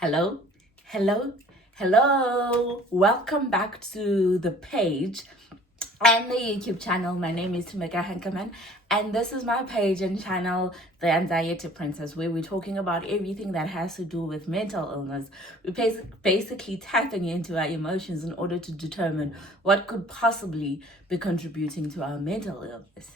Hello, hello, hello. Welcome back to the page and the YouTube channel. My name is Tamika Hankerman, and this is my page and channel, The Anxiety Princess, where we're talking about everything that has to do with mental illness. We're basically tapping into our emotions in order to determine what could possibly be contributing to our mental illness.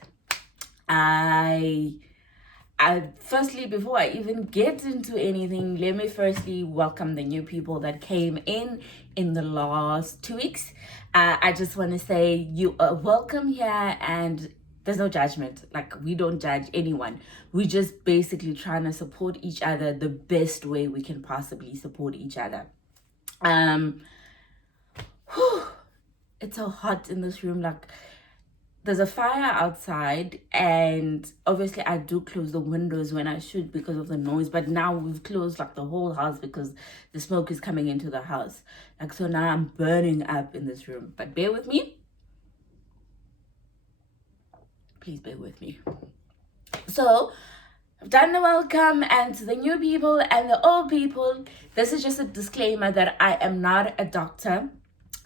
Firstly, before I even get into anything, let me firstly welcome the new people that came in the last 2 weeks. I just want to say you are welcome here, and there's no judgment. Like, we don't judge anyone. We just basically trying to support each other the best way we can possibly support each other. It's so hot in this room. Like, there's a fire outside, and obviously I do close the windows when I should because of the noise, but now we've closed like the whole house because the smoke is coming into the house. Like, so now I'm burning up in this room, but bear with me. Please bear with me. So I've done the welcome, and to the new people and the old people, this is just a disclaimer that I am not a doctor.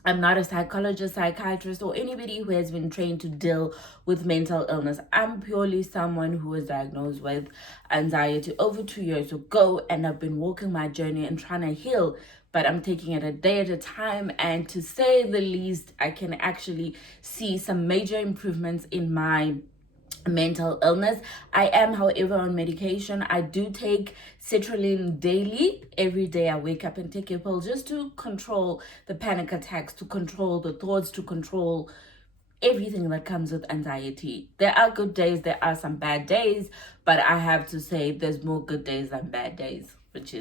I'm not a psychologist, psychiatrist, or anybody who has been trained to deal with mental illness. I'm purely someone who was diagnosed with anxiety over 2 years ago, and I've been walking my journey and trying to heal, but I'm taking it a day at a time. And to say the least, I can actually see some major improvements in my mental illness. I am, however, on medication. I do take sertraline daily. Every day I wake up and take a pill just to control the panic attacks, to control the thoughts, to control everything that comes with anxiety. There are good days, there are some bad days, but I have to say there's more good days than bad days, which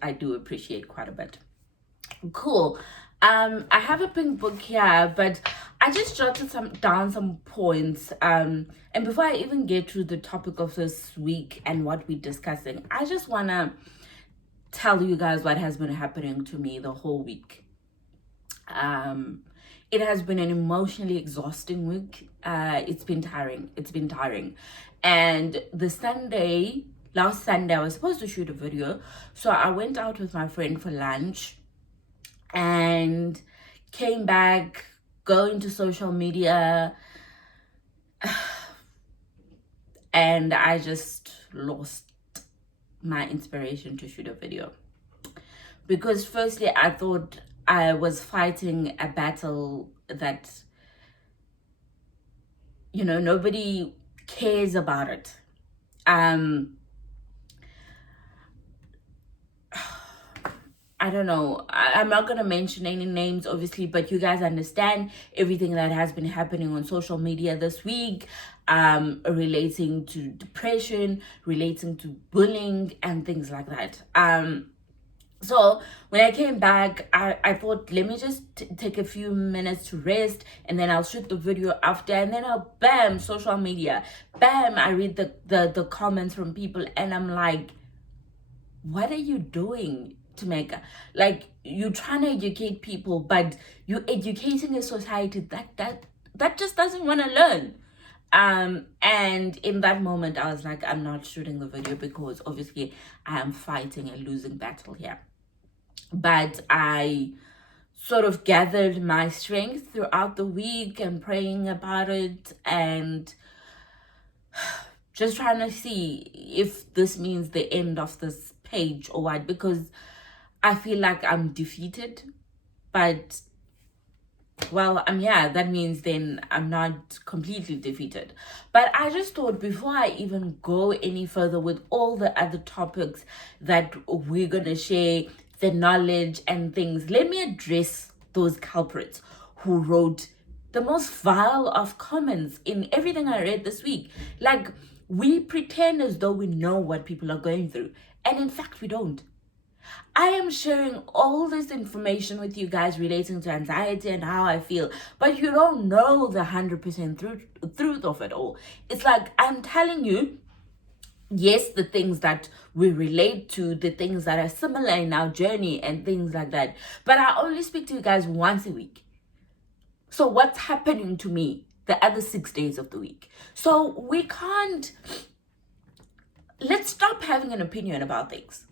I do appreciate quite a bit. Cool. I have a pink book here, but I just jotted down some points. And before I even get to the topic of this week and what we're discussing, I just wanna tell you guys what has been happening to me the whole week. It has been an emotionally exhausting week. It's been tiring. And last Sunday, I was supposed to shoot a video, so I went out with my friend for lunch and came back, going to social media, and I just lost my inspiration to shoot a video. Because firstly, I thought I was fighting a battle that, nobody cares about it. I don't know. I'm not going to mention any names, obviously, but you guys understand everything that has been happening on social media this week, relating to depression, relating to bullying, and things like that. So when I came back, I thought, let me just take a few minutes to rest, and then I'll shoot the video after, and then bam, social media. Bam, I read the comments from people, and I'm like, what are you doing, Tamika? Like, you're trying to educate people, but you're educating a society that just doesn't want to learn. And in that moment, I was like, I'm not shooting the video because obviously I am fighting a losing battle here. But I sort of gathered my strength throughout the week and praying about it and just trying to see if this means the end of this page or what, because I feel like I'm defeated. But well, that means then I'm not completely defeated. But I just thought, before I even go any further with all the other topics that we're gonna share, the knowledge and things, let me address those culprits who wrote the most vile of comments in everything I read this week. Like, we pretend as though we know what people are going through, and in fact we don't. I am sharing all this information with you guys relating to anxiety and how I feel, but you don't know the 100% truth of it all. It's like, I'm telling you, yes, the things that we relate to, the things that are similar in our journey and things like that, but I only speak to you guys once a week. So what's happening to me the other 6 days of the week? So let's stop having an opinion about things.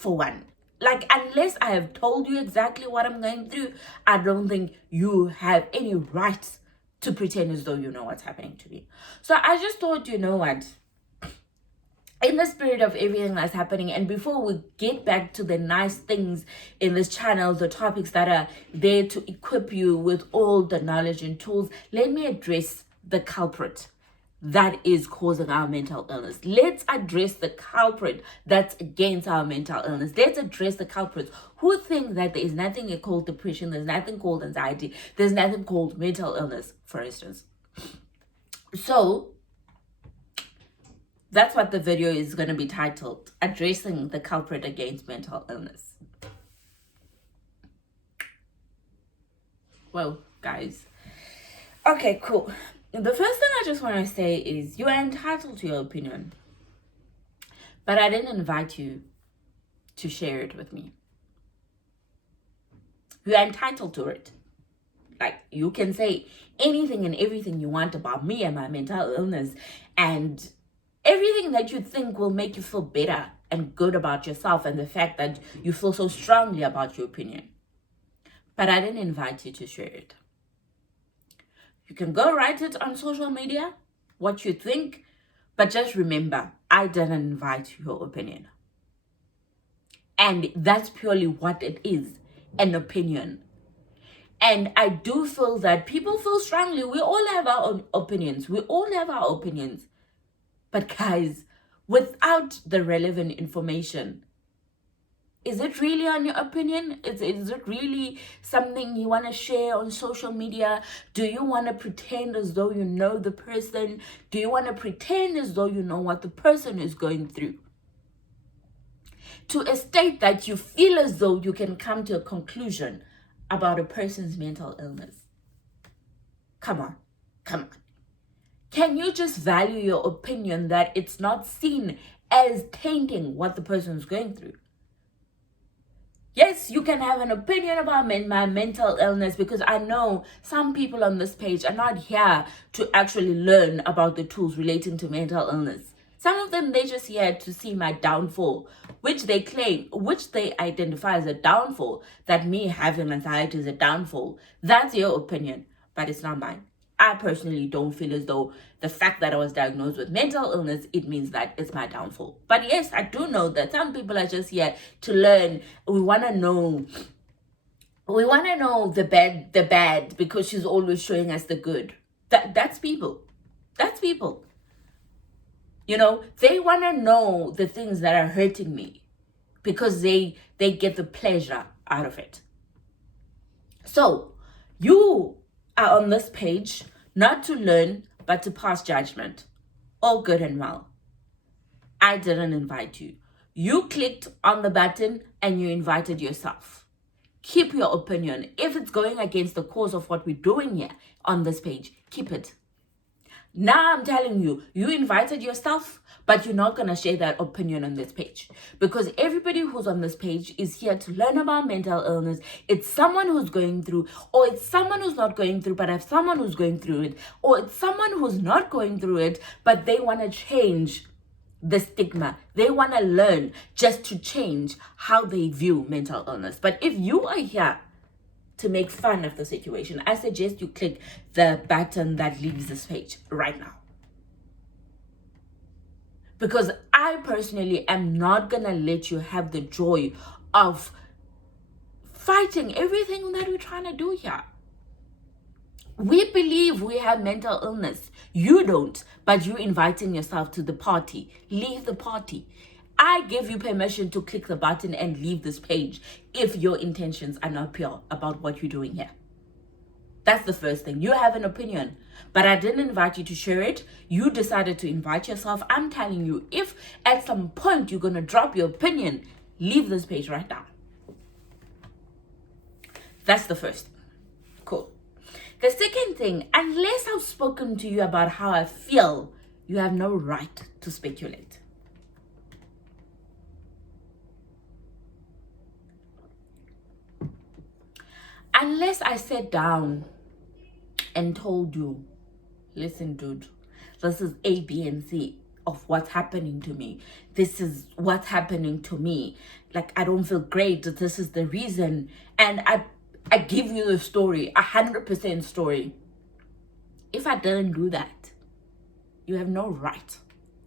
for one. Like, unless I have told you exactly what I'm going through, I don't think you have any right to pretend as though you know what's happening to me. So I just thought, you know what, in the spirit of everything that's happening, and before we get back to the nice things in this channel, the topics that are there to equip you with all the knowledge and tools, let me address the culprit that is causing our mental illness. Let's address the culprit that's against our mental illness. Let's address the culprits who think that there is nothing called depression, there's nothing called anxiety, there's nothing called mental illness, for instance. So that's what the video is going to be titled, Addressing the Culprit Against Mental Illness. Well, guys. Okay, cool. The first thing I just want to say is you are entitled to your opinion. But I didn't invite you to share it with me. You are entitled to it. Like, you can say anything and everything you want about me and my mental illness and everything that you think will make you feel better and good about yourself and the fact that you feel so strongly about your opinion. But I didn't invite you to share it. You can go write it on social media, what you think, but just remember, I didn't invite your opinion. And that's purely what it is, an opinion. And I do feel that people feel strongly. We all have our own opinions. We all have our opinions. But guys, without the relevant information, is it really on your opinion? Is it really something you want to share on social media? Do you want to pretend as though you know the person? Do you want to pretend as though you know what the person is going through? To a state that you feel as though you can come to a conclusion about a person's mental illness. Come on. Can you just value your opinion that it's not seen as tainting what the person is going through? Yes, you can have an opinion about my mental illness, because I know some people on this page are not here to actually learn about the tools relating to mental illness. Some of them, they're just here to see my downfall, which they identify as a downfall, that me having anxiety is a downfall. That's your opinion, but it's not mine. I personally don't feel as though the fact that I was diagnosed with mental illness, it means that it's my downfall. But yes, I do know that some people are just here to learn. We want to know the bad because she's always showing us the good. That's people. You know, they want to know the things that are hurting me because they get the pleasure out of it. So you are on this page not to learn but to pass judgment. All good and well. I didn't invite you. You clicked on the button and you invited yourself. Keep your opinion. If it's going against the cause of what we're doing here on this page, keep it. Now I'm telling you, you invited yourself, but you're not going to share that opinion on this page, because everybody who's on this page is here to learn about mental illness. It's someone who's going through, or it's someone who's not going through, but have someone who's going through it, or it's someone who's not going through it, but they want to change the stigma. They want to learn just to change how they view mental illness. But if you are here to make fun of the situation, I suggest you click the button that leaves this page right now. Because I personally am not gonna let you have the joy of fighting everything that we're trying to do here. We believe we have mental illness. You don't, but you're inviting yourself to the party. Leave the party. I give you permission to click the button and leave this page if your intentions are not pure about what you're doing here. That's the first thing. You have an opinion, but I didn't invite you to share it. You decided to invite yourself. I'm telling you, if at some point you're going to drop your opinion, leave this page right now. That's the first thing. Cool. The second thing, unless I've spoken to you about how I feel, you have no right to speculate. Unless I sat down and told you, listen, dude, this is A, B, and C. of what's happening to me. This is what's happening to me. Like, I don't feel great. This is the reason. And I give you the story, 100% story. If I didn't do that, you have no right.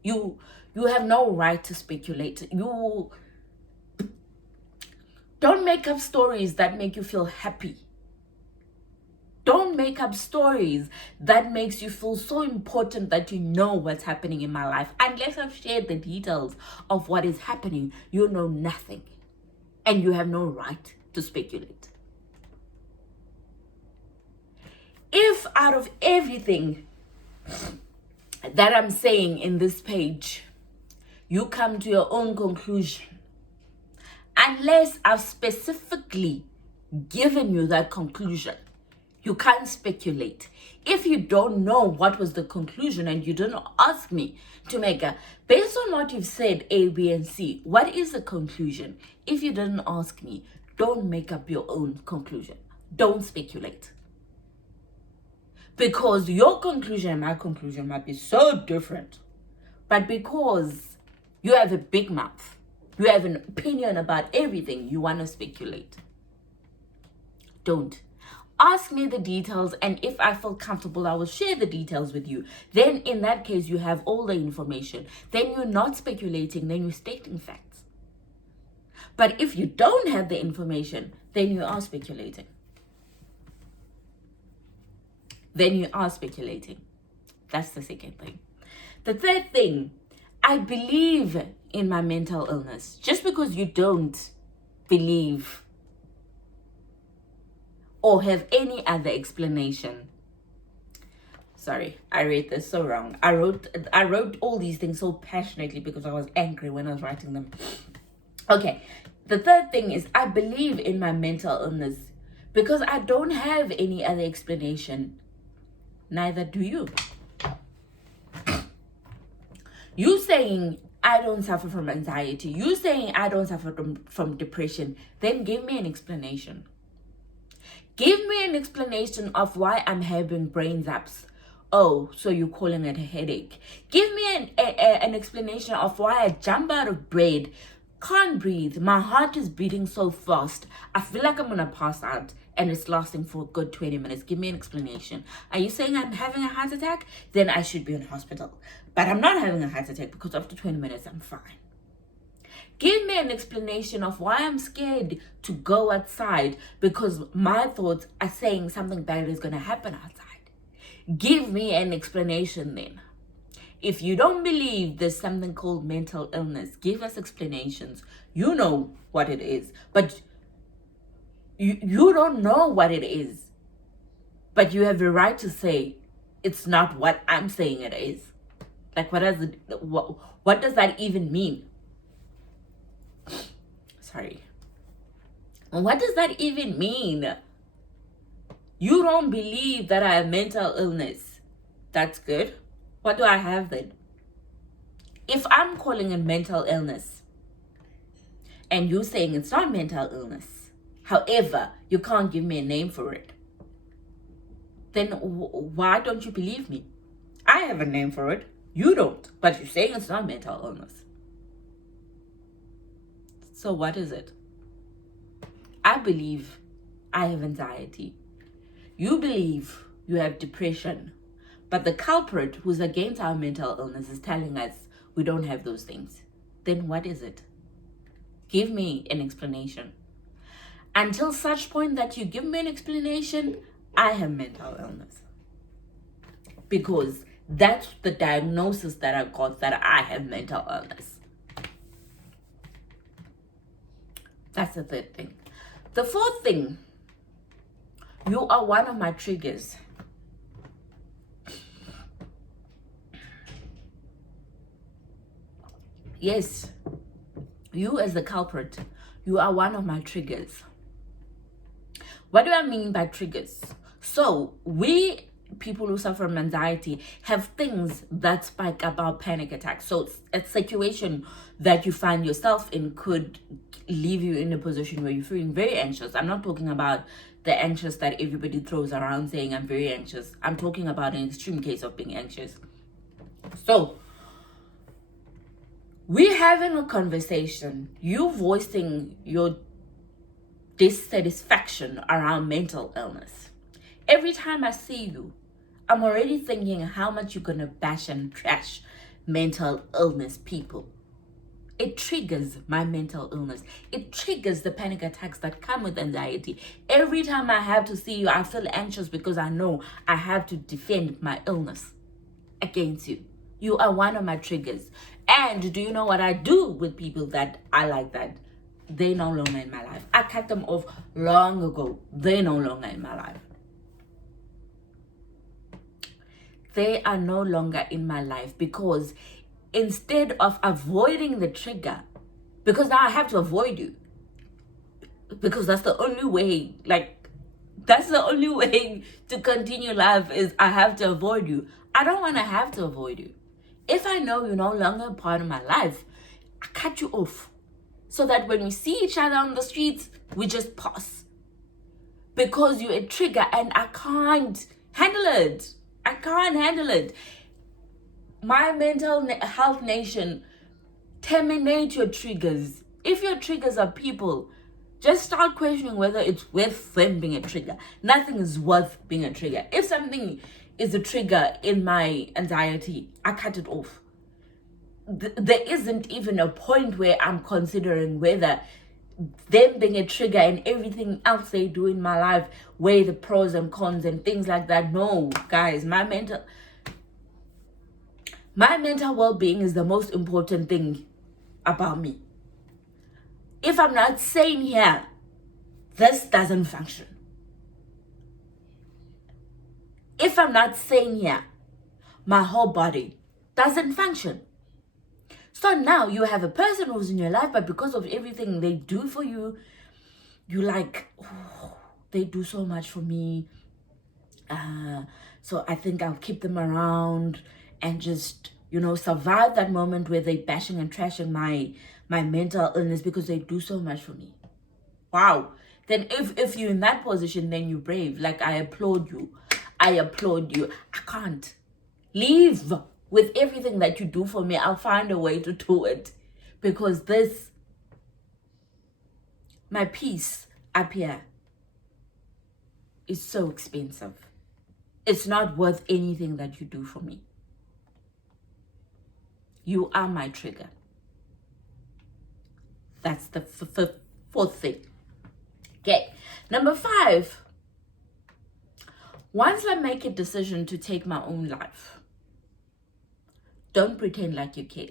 You have no right to speculate. You don't make up stories that make you feel happy. Don't make up stories that makes you feel so important that you know what's happening in my life. Unless I've shared the details of what is happening, you know nothing. And you have no right to speculate. If out of everything that I'm saying in this page, you come to your own conclusion, unless I've specifically given you that conclusion, you can't speculate. If you don't know what was the conclusion and you didn't ask me to make a, based on what you've said, A, B, and C, what is the conclusion? If you didn't ask me, don't make up your own conclusion. Don't speculate. Because your conclusion and my conclusion might be so different. But because you have a big mouth, you have an opinion about everything, you want to speculate. Don't. Ask me the details, and if I feel comfortable, I will share the details with you. Then in that case, you have all the information. Then you're not speculating, then you're stating facts. But if you don't have the information, then you are speculating. Then you are speculating. That's the second thing. The third thing, I believe in my mental illness. Just because you don't believe or have any other explanation. Sorry, I read this so wrong. I wrote all these things so passionately because I was angry when I was writing them. Okay, the third thing is I believe in my mental illness because I don't have any other explanation. Neither do you. You saying I don't suffer from anxiety, you saying I don't suffer from depression, then give me an explanation. Give me an explanation of why I'm having brain zaps. Oh, so you're calling it a headache. Give me an explanation of why I jump out of bed, can't breathe, my heart is beating so fast, I feel like I'm gonna pass out, and it's lasting for a good 20 minutes. Give me an explanation. Are you saying I'm having a heart attack? Then I should be in hospital. But I'm not having a heart attack because after 20 minutes, I'm fine. Give me an explanation of why I'm scared to go outside because my thoughts are saying something bad is going to happen outside. Give me an explanation then. If you don't believe there's something called mental illness, give us explanations. You know what it is, but you don't know what it is. But you have the right to say it's not what I'm saying it is. Like, what does that even mean? Sorry. What does that even mean? You don't believe that I have mental illness. That's good. What do I have then? If I'm calling it mental illness and you're saying it's not mental illness, however, you can't give me a name for it, then why don't you believe me? I have a name for it. You don't. But you're saying it's not mental illness. So what is it? I believe I have anxiety. You believe you have depression. But the culprit who's against our mental illness is telling us we don't have those things. Then what is it? Give me an explanation. Until such point that you give me an explanation, I have mental illness. Because that's the diagnosis that I got, that I have mental illness. That's the third thing. The fourth thing, you are one of my triggers. Yes, you as the culprit, you are one of my triggers. What do I mean by triggers? So we people who suffer from anxiety have things that spike up our panic attacks. So a situation that you find yourself in could leave you in a position where you're feeling very anxious. I'm not talking about the anxious that everybody throws around saying I'm very anxious. I'm talking about an extreme case of being anxious. So We're having a conversation, you voicing your dissatisfaction around mental illness. Every time I see you, I'm already thinking how much you're gonna bash and trash mental illness people. It triggers my mental illness. It triggers the panic attacks that come with anxiety. Every time I have to see you, I feel anxious because I know I have to defend my illness against you. You are one of my triggers. And do you know what I do with people that I like that? They're no longer in my life. I cut them off long ago. They're no longer in my life. They are no longer in my life because instead of avoiding the trigger, because now I have to avoid you, because that's the only way, that's the only way to continue life is I have to avoid you. I don't want to have to avoid you. If I know you're no longer a part of my life, I cut you off so that when we see each other on the streets, we just pass. Because you're a trigger and I can't handle it. I can't handle it. My mental health nation, terminate your triggers. If your triggers are people, just start questioning whether it's worth them being a trigger. Nothing is worth being a trigger. If something is a trigger in my anxiety, I cut it off. There isn't even a point where I'm considering whether them being a trigger and everything else they do in my life, weigh the pros and cons and things like that. No, guys, my mental well-being is the most important thing about me. If I'm not sane here, this doesn't function. If I'm not sane here, my whole body doesn't function. So now you have a person who's in your life, but because of everything they do for you, you like, oh, they do so much for me. So I think I'll keep them around and just, survive that moment where they're bashing and trashing my mental illness because they do so much for me. Wow. Then if you're in that position, then you're brave. Like, I applaud you. I can't. Leave with everything that you do for me. I'll find a way to do it. Because my peace up here is so expensive. It's not worth anything that you do for me. You are my trigger. That's the fourth thing. Okay. Number 5. Once I make a decision to take my own life, don't pretend like you care.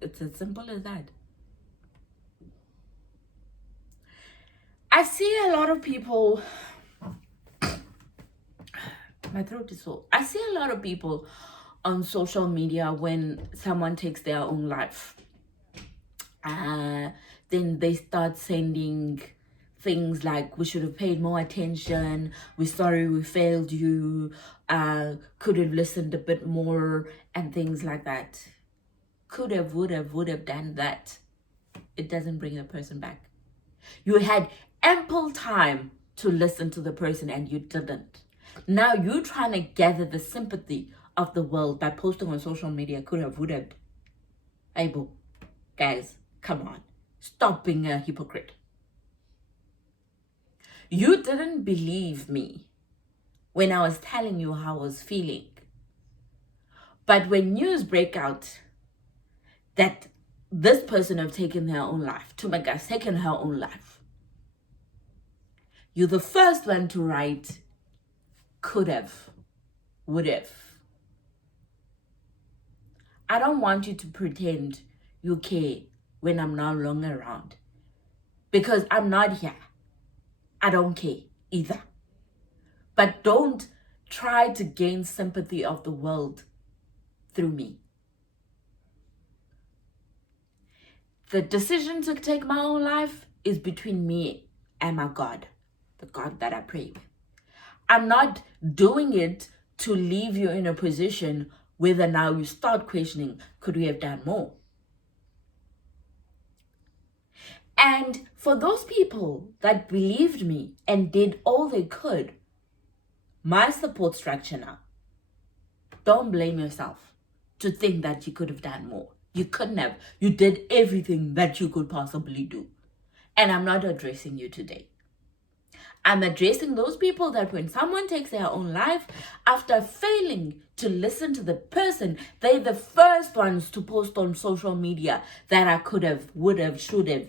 It's as simple as that. I see a lot of people, my throat is sore. I see a lot of people on social media when someone takes their own life. Then they start sending things like, we should have paid more attention, we're sorry we failed you, could have listened a bit more, and things like that. Could have, would have done that. It doesn't bring the person back. You had ample time to listen to the person and you didn't. Now you're trying to gather the sympathy of the world by posting on social media, could have, would have. Able. Guys, come on. Stop being a hypocrite. You didn't believe me when I was telling you how I was feeling. But when news break out that this person have taken their own life, Tumeka has taken her own life, you're the first one to write, could have, would have. I don't want you to pretend you care when I'm no longer around. Because I'm not here. I don't care either. But don't try to gain sympathy of the world through me. The decision to take my own life is between me and my God, the God that I pray with. I'm not doing it to leave you in a position whether now you start questioning, could we have done more? And for those people that believed me and did all they could, my support structure now, don't blame yourself. to think that you could have done more. You couldn't have. You did everything that you could possibly do. And I'm not addressing you today. I'm addressing those people that when someone takes their own life, after failing to listen to the person, they're the first ones to post on social media that I could have, would have, should have.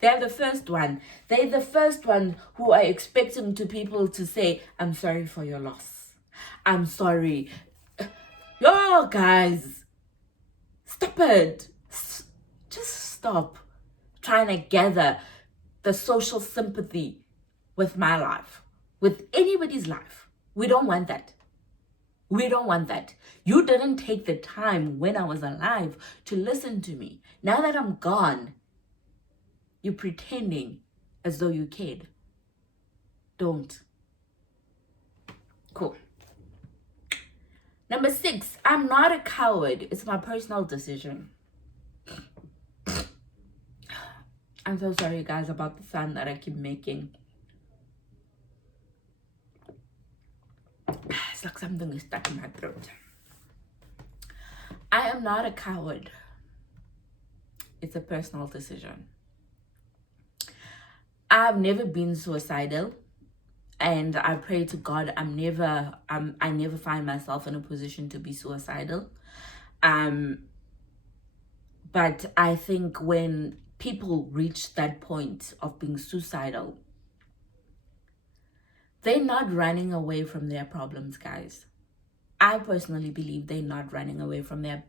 They're the first one. They're the first one who are expecting to people to say, I'm sorry for your loss. I'm sorry. Yo, guys, stop it. Just stop trying to gather the social sympathy with my life, with anybody's life. We don't want that. We don't want that. You didn't take the time when I was alive to listen to me. Now that I'm gone, you're pretending as though you cared. Don't. Cool. Number 6, I'm not a coward. It's my personal decision. I'm so sorry, guys, about the sound that I keep making. It's like something is stuck in my throat. I am not a coward. It's a personal decision. I've never been suicidal, and I pray to God I never find myself in a position to be suicidal. But I think when people reach that point of being suicidal, they're not running away from their problems, guys. I personally believe they're not running away from their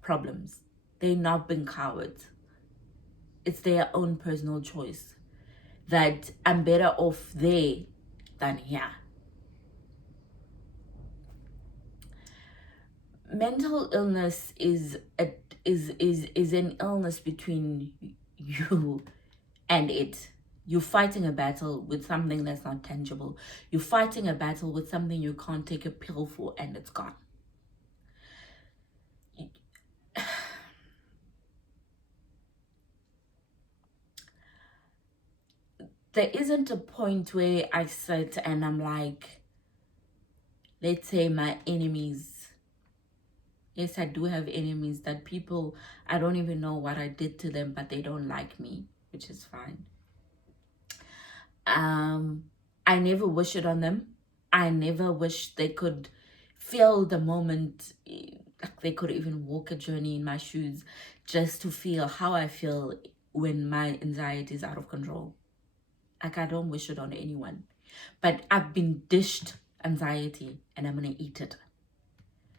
problems. They're not being cowards. It's their own personal choice that I'm better off there than here. Mental illness is an illness between you and it. You're fighting a battle with something that's not tangible. You're fighting a battle with something you can't take a pill for and it's gone. There isn't a point where I sit and I'm like, let's say my enemies. Yes, I do have enemies, that people, I don't even know what I did to them, but they don't like me, which is fine. I never wish it on them. I never wish they could feel the moment, like they could even walk a journey in my shoes, just to feel how I feel when my anxiety is out of control. Like, I don't wish it on anyone. But I've been dished anxiety and I'm going to eat it.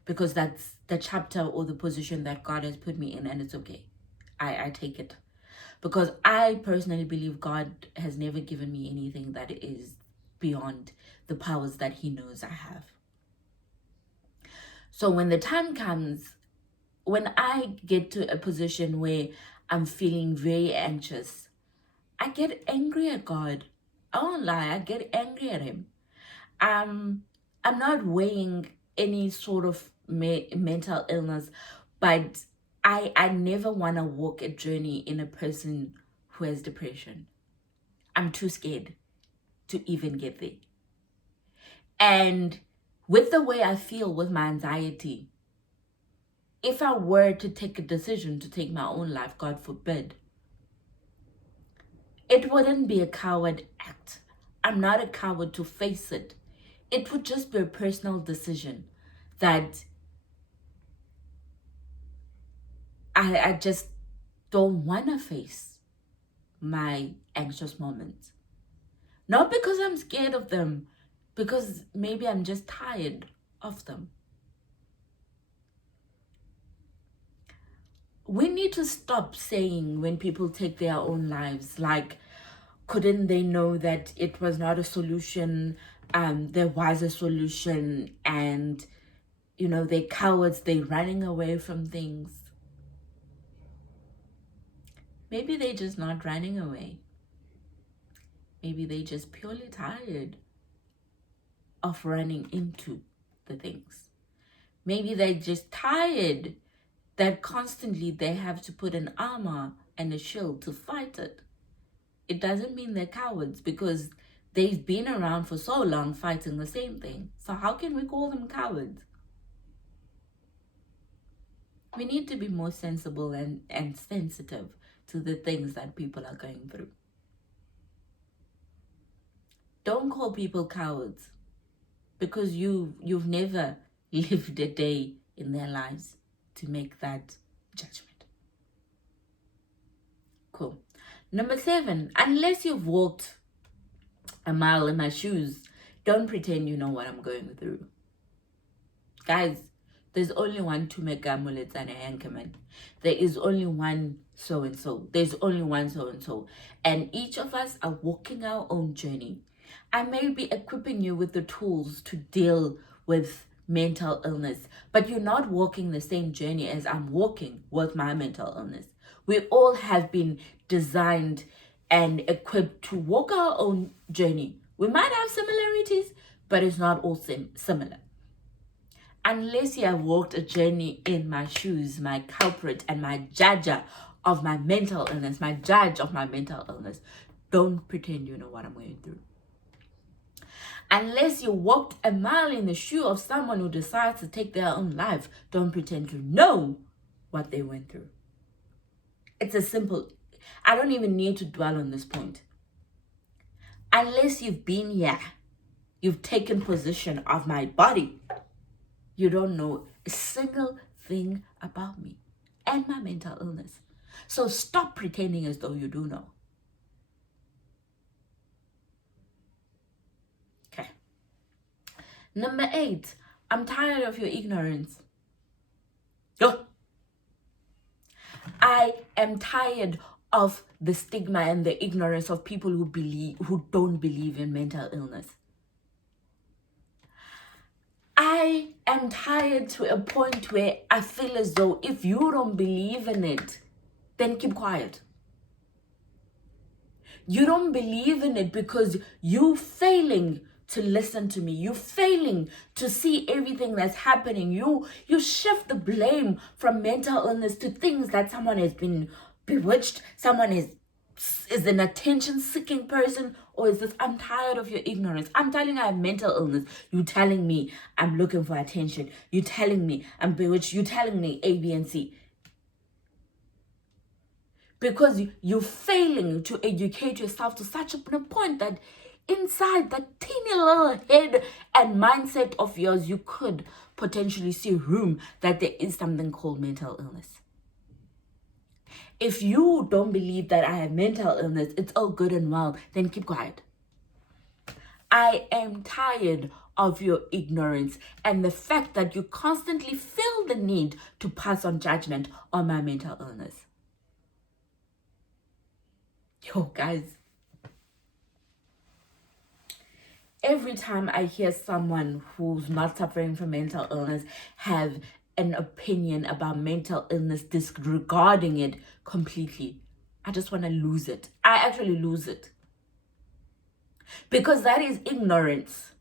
Because that's the chapter or the position that God has put me in, and it's okay. I take it. Because I personally believe God has never given me anything that is beyond the powers that he knows I have. So when the time comes, when I get to a position where I'm feeling very anxious, I get angry at God. I won't lie, I get angry at him. I'm not weighing any sort of mental illness, but I never want to walk a journey in a person who has depression. I'm too scared to even get there. And with the way I feel with my anxiety, if I were to take a decision to take my own life, God forbid, it wouldn't be a coward act. I'm not a coward to face it. It would just be a personal decision that I just don't want to face my anxious moments. Not because I'm scared of them, because maybe I'm just tired of them. We need to stop saying when people take their own lives, like, couldn't they know that it was not a solution? There was a solution, and they're cowards, they're running away from things. Maybe they're just not running away. Maybe they're just purely tired of running into the things. Maybe they're just tired that constantly they have to put an armor and a shield to fight it. It doesn't mean they're cowards, because they've been around for so long fighting the same thing. So how can we call them cowards? We need to be more sensible and sensitive to the things that people are going through. Don't call people cowards because you've never lived a day in their lives to make that judgment. Cool. Number 7, unless you've walked a mile in my shoes, don't pretend you know what I'm going through. Guys, there's only one Tumegamulets and a Anchorman. There is only one so and so. There's only one so and so. And each of us are walking our own journey. I may be equipping you with the tools to deal with mental illness, but you're not walking the same journey as I'm walking with my mental illness. We all have been designed and equipped to walk our own journey. We might have similarities, but it's not all similar. Unless you have walked a journey in my shoes, my culprit and my judger of my mental illness, my judge of my mental illness, don't pretend you know what I'm going through. Unless you walked a mile in the shoe of someone who decides to take their own life, don't pretend to know what they went through. It's a simple, I don't even need to dwell on this point. Unless you've been here, you've taken possession of my body, you don't know a single thing about me and my mental illness. So stop pretending as though you do know. Okay. Number 8, I'm tired of your ignorance. Oh. I am tired of the stigma and the ignorance of people who don't believe in mental illness. I am tired to a point where I feel as though if you don't believe in it, then keep quiet. You don't believe in it because you're failing to listen to me. You're failing to see everything that's happening. You shift the blame from mental illness to things that someone has been bewitched, someone is an attention-seeking person, or is this, I'm tired of your ignorance. I'm telling you I have mental illness. You telling me I'm looking for attention. You telling me I'm bewitched. You telling me A, B, and C. Because you're failing to educate yourself to such a point that inside that teeny little head and mindset of yours, you could potentially see room that there is something called mental illness. If you don't believe that I have mental illness, it's all good and well, then keep quiet. I am tired of your ignorance and the fact that you constantly feel the need to pass on judgment on my mental illness. Yo, guys. Every time I hear someone who's not suffering from mental illness have an opinion about mental illness, disregarding it completely, I just want to lose it. I actually lose it. Because that is ignorance.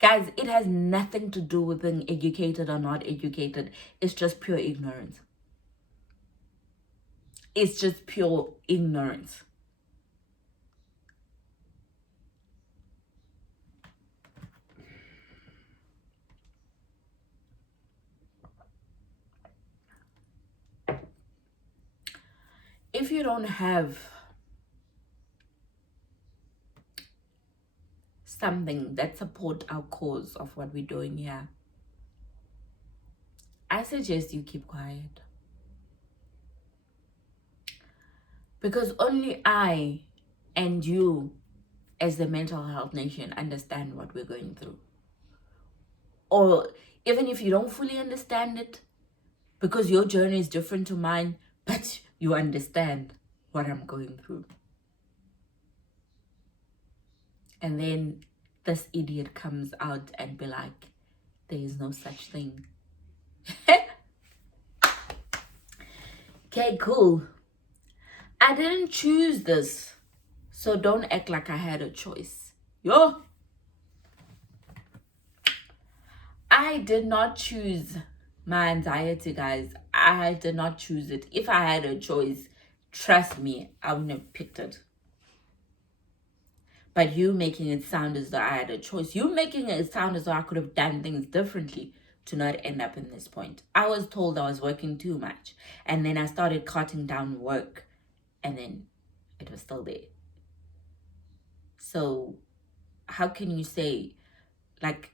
Guys, it has nothing to do with being educated or not educated. It's just pure ignorance. It's just pure ignorance. If you don't have something that support our cause of what we're doing here, I suggest you keep quiet. Because only I and you as the mental health nation understand what we're going through. Or even if you don't fully understand it, because your journey is different to mine, but you understand what I'm going through. And then this idiot comes out and be like, there is no such thing. Okay, cool. I didn't choose this, so don't act like I had a choice. Yo! I did not choose my anxiety, guys. I did not choose it. If I had a choice, trust me, I wouldn't have picked it. But you making it sound as though I had a choice. You making it sound as though I could have done things differently. to not end up in this point. I was told I was working too much, and then I started cutting down work, and then it was still there. So how can you say, like,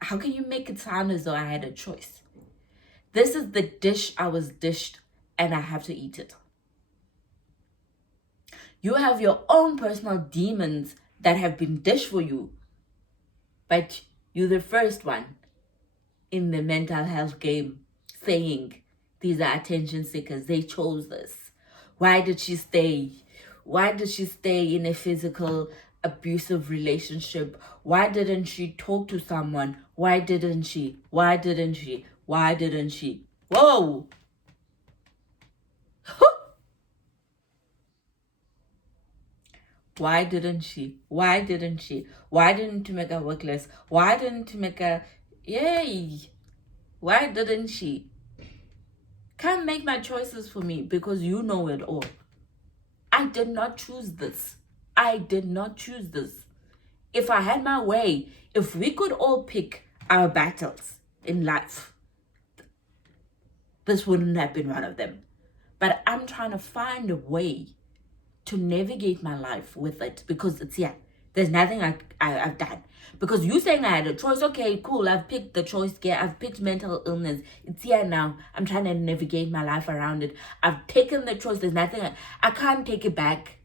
how can you make it sound as though I had a choice? This is the dish I was dished, and I have to eat it. You have your own personal demons that have been dished for you, but you're the first one in the mental health game saying these are attention seekers. They chose this. Why did she stay? Why did she stay in a physical abusive relationship? Why didn't she talk to someone? Why didn't she? Why didn't she? Why didn't she? Whoa! Why didn't she? Why didn't she? Why didn't you make her work less? Why didn't you make her... Yay! Why didn't she? Can't make my choices for me because you know it all. I did not choose this. I did not choose this. If I had my way, if we could all pick our battles in life, this wouldn't have been one of them. But I'm trying to find a way to navigate my life with it because it's here. There's nothing I've done. Because you saying I had a choice, okay, cool, I've picked the choice here, I've picked mental illness. It's here now. I'm trying to navigate my life around it. I've taken the choice. There's nothing, I can't take it back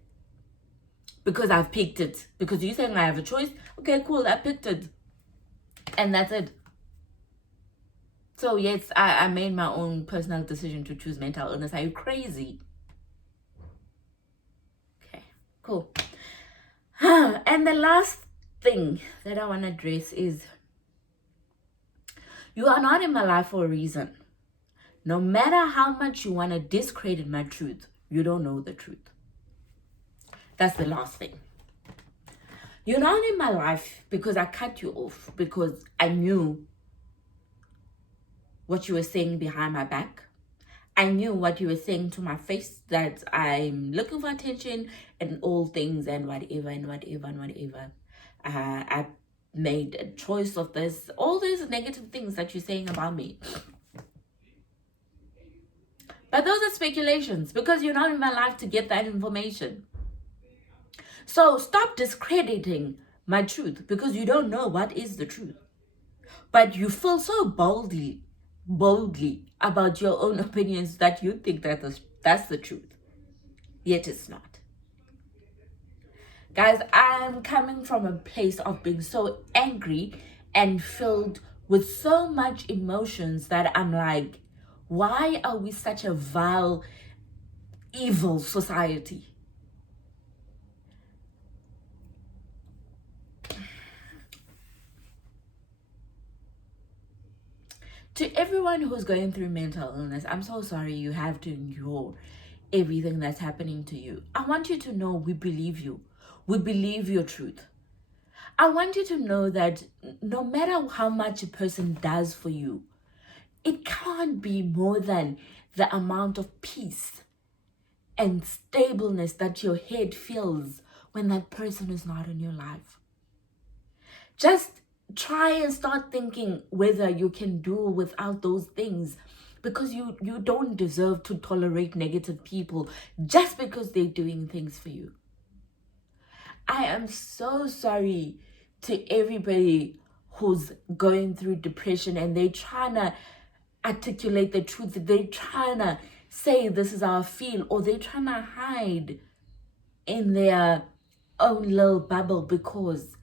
because I've picked it. Because you saying I have a choice, okay, cool, I picked it. And that's it. So yes, I made my own personal decision to choose mental illness. Are you crazy? Okay, cool. And the last thing that I want to address is you are not in my life for a reason. No matter how much you want to discredit my truth, you don't know the truth. That's the last thing. You're not in my life because I cut you off, because I knew what you were saying behind my back. I knew what you were saying to my face, that I'm looking for attention and all things and whatever and whatever and whatever. I made a choice of this, all these negative things that you're saying about me. But those are speculations because you're not in my life to get that information. So stop discrediting my truth because you don't know what is the truth. But you feel so boldly about your own opinions that you think that that's the truth. Yet it's not. Guys, I'm coming from a place of being so angry and filled with so much emotions that I'm like, why are we such a vile, evil society? To everyone who's going through mental illness, I'm so sorry you have to endure everything that's happening to you. I want you to know we believe you. We believe your truth. I want you to know that no matter how much a person does for you, it can't be more than the amount of peace and stableness that your head feels when that person is not in your life. Just try and start thinking whether you can do without those things, because you don't deserve to tolerate negative people just because they're doing things for you. I am so sorry to everybody who's going through depression and they're trying to articulate the truth. They're trying to say this is how I feel, or they're trying to hide in their own little bubble because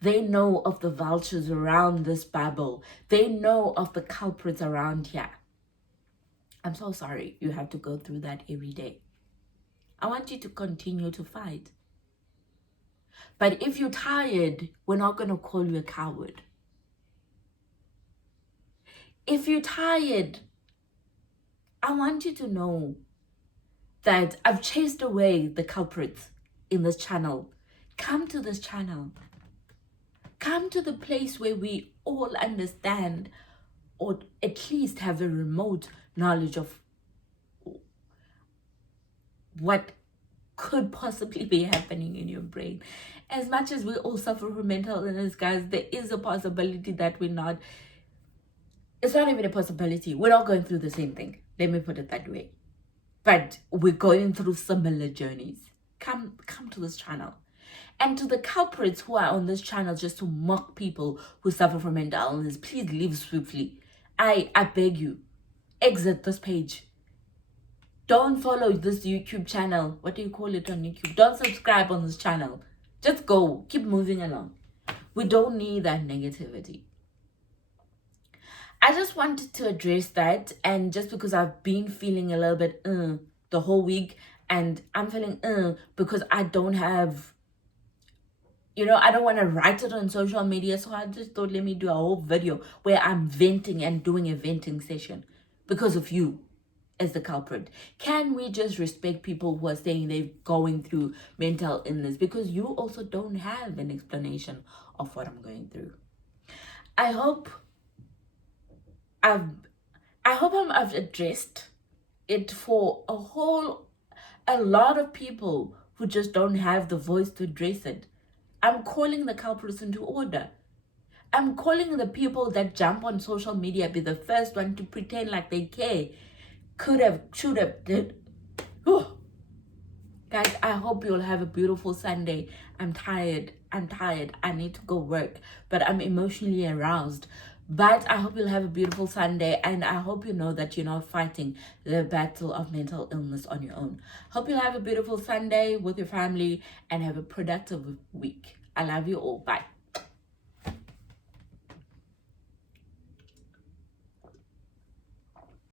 they know of the vultures around this bubble. They know of the culprits around here. I'm so sorry you have to go through that every day. I want you to continue to fight. But if you're tired, we're not going to call you a coward. If you're tired, I want you to know that I've chased away the culprits in this channel. Come to this channel. Come to the place where we all understand, or at least have a remote knowledge of what could possibly be happening in your brain. As much as we all suffer from mental illness, guys, there is a possibility that we're not It's not even a possibility. We're not going through the same thing. Let me put it that way. But we're going through similar journeys. Come to this channel. And to the culprits who are on this channel just to mock people who suffer from mental illness, please leave swiftly. I beg you, exit this page. Don't follow this YouTube channel. What do you call it on YouTube? Don't subscribe on this channel. Just go. Keep moving along. We don't need that negativity. I just wanted to address that, and just because I've been feeling a little bit the whole week, and I'm feeling because I don't have, I don't want to write it on social media, so I just thought, let me do a whole video where I'm venting and doing a venting session because of you as the culprit. Can we just respect people who are saying they're going through mental illness, because you also don't have an explanation of what I'm going through. I hope I've addressed it for a lot of people who just don't have the voice to address it. I'm calling the culprits into order. I'm calling the people that jump on social media, be the first one to pretend like they care, could have, should have, did. Whew. Guys, I hope you'll have a beautiful Sunday. I'm tired. I need to go work, but I'm emotionally aroused. But I hope you'll have a beautiful Sunday, and I hope you know that you're not fighting the battle of mental illness on your own. Hope you'll have a beautiful Sunday with your family and have a productive week. I love you all. Bye.